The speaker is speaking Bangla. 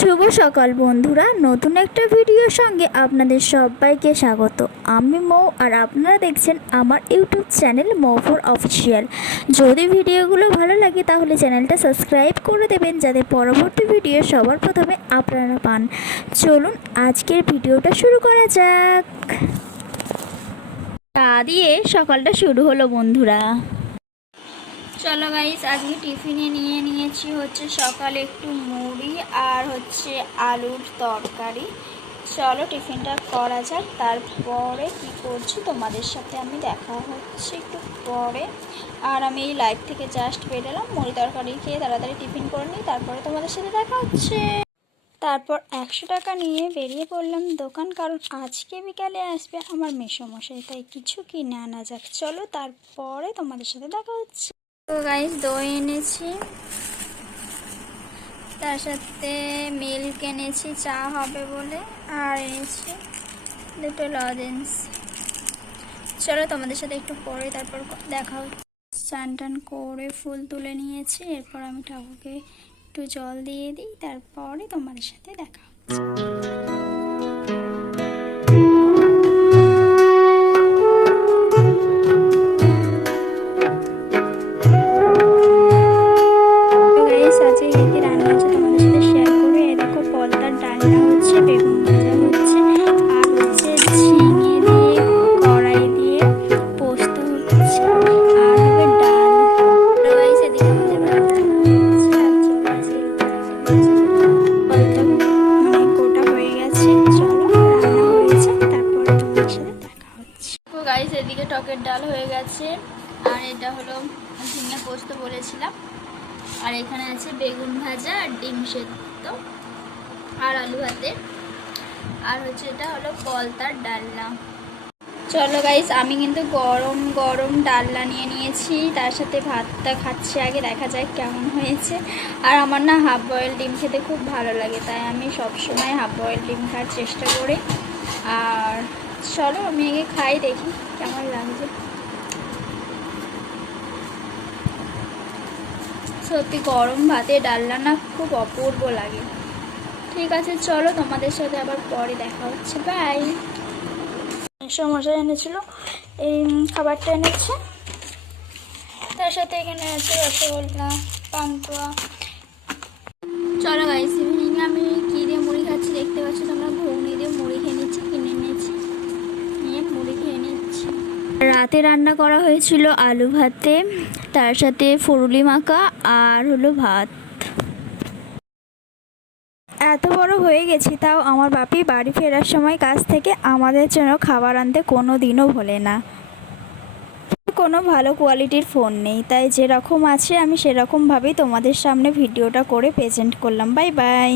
শুভ সকাল বন্ধুরা, নতুন একটা ভিডিওর সঙ্গে আপনাদের সবাইকে স্বাগত। আমি মৌ আর আপনারা দেখছেন আমার ইউটিউব চ্যানেল মৌফোর অফিসিয়াল। যদি ভিডিওগুলো ভালো লাগে তাহলে চ্যানেলটা সাবস্ক্রাইব করে দেবেন, যাতে পরবর্তী ভিডিও সবার প্রথমে আপনারা পান। চলুন আজকের ভিডিওটা শুরু করা যাক। চা দিয়ে সকালটা শুরু হলো বন্ধুরা। চলো গাইস, আজকে টিফিনে নিয়ে নিয়েছি হচ্ছে সকালে একটু মুড়ি আর হচ্ছে আলুর তরকারি। চলো টিফিনটা করা যাক, তারপরে কি করছি তোমাদের সাথে আমি দেখা হচ্ছে একটু পরে। আর আমি এই লাইভ থেকে জাস্ট বেরোলাম, মুড়ি তরকারি খেয়ে তাড়াতাড়ি টিফিন করে নিই, তারপরে তোমাদের সাথে দেখা হচ্ছে। তারপর 100 টাকা নিয়ে বেরিয়ে পড়লাম দোকান, কারণ আজকে বিকালে আসবে আমার মেসোমশাই, তাই কিছু কিনে আনা যাক। চলো তারপরে তোমাদের সাথে দেখা হচ্ছে। তো গাইস, দই এনেছি, তার সাথে মিল্ক এনেছি চা হবে বলে, আর এনেছি দুটো লজেন্স। চলো তোমাদের সাথে একটু পরে তারপর দেখা হচ্ছে। স্নান টান করে ফুল তুলে নিয়েছি, এরপর আমি ঠাকুরকে একটু জল দিয়ে দিই, তারপরে তোমাদের সাথে দেখা হচ্ছে। এদিকে টকের ডাল হয়ে গেছে, আর এটা হলো ঝিঙে পোস্ত বলেছিলাম, আর এখানে আছে বেগুন ভাজা আর ডিম সেদ্ধ আর আলু ভাতে, আর হচ্ছে এটা হলো পলতার ডালনা। চলো গাইস, আমি কিন্তু গরম গরম ডালনা নিয়ে নিয়েছি, তার সাথে ভাতটা খাচ্ছি, আগে দেখা যায় কেমন হয়েছে। আর আমার না হাফ বয়েল ডিম খেতে খুব ভালো লাগে, তাই আমি সবসময় হাফ বয়েল ডিম খাওয়ার চেষ্টা করি। আর চলো আমি আগে খাই, দেখি কেমন লাগছে। সত্যি গরম ভাতে ডালনা না খুব অপূর্ব লাগে। ঠিক আছে, চলো তোমাদের সাথে আবার পরে দেখা হচ্ছে, বাই। সমস্যা এনেছিল, এই খাবারটা এনেছে, তার সাথে এখানে আছে রসগোল্লা, পান্তুয়া। চলো গাইস, ইভিনিং আমি কী দিয়ে মুড়ি খাচ্ছি দেখতে পাচ্ছি তোমরা, ঘুগনি দিয়ে মুড়ি খেয়ে নিচ্ছি, কিনে নিয়েছি, নিয়ে মুড়ি খেয়ে নিচ্ছি। রাতে রান্না করা হয়েছিল আলু ভাতে, তার সাথে ফুরুলি মাখা আর হলো ভাত। এত বড় হয়ে গেছি, তাও আমার বাপি বাড়ি ফেরার সময় কাজ থেকে আমাদের জন্য খাবার আনতে কোনো দিনও ভোলে না। কোনো ভালো কোয়ালিটির ফোন নেই, তাই যেরকম আছে আমি সেরকমভাবেই তোমাদের সামনে ভিডিওটা করে প্রেজেন্ট করলাম। Bye bye.